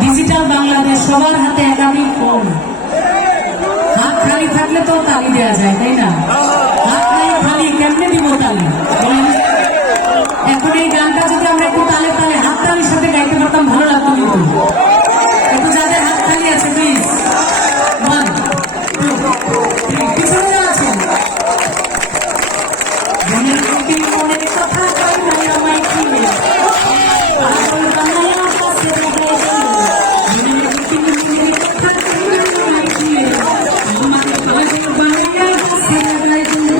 Digital Bangladesh, সবার হাতে একাধিক ফোন। হাত খালি থাকলে তো তালি দেওয়া যায়, তাই না? হাত নাই খালি, কেমনে দিব তালি? এখন এই গানটা যদি আমরা একটু তালে তালে হাত তালির সাথে গাইতে পারতাম, ভালো লাগতো কিন্তু। একটু যাদের হাত খালি আছে প্লিজ, ওয়ান টু থ্রি, পিছনে আছেন। মনের প্রতি মনের কথা কই না আমায় কিনে, পাগল বানায়া কাছে লাগাই দিল। মনের প্রতি মনের কথা কই না আমায় কিনে, আমাকে পাগল বানায়া কাছে লাগাই দিল।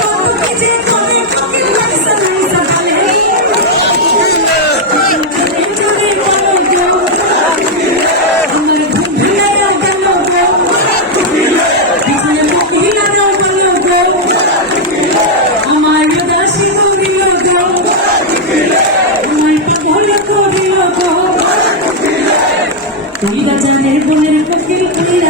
তুমি যে করে তোকে লাইসা লাইসা বলে, জোরে বলো গো, আমার ঘুম ভেঙে গেল গো, পিছনে মহিলা দাও বলো গো, আমার উদাসী করিল গো, আমার পাগল করিল গো। কইরা জানের বনের কোকিল কইরা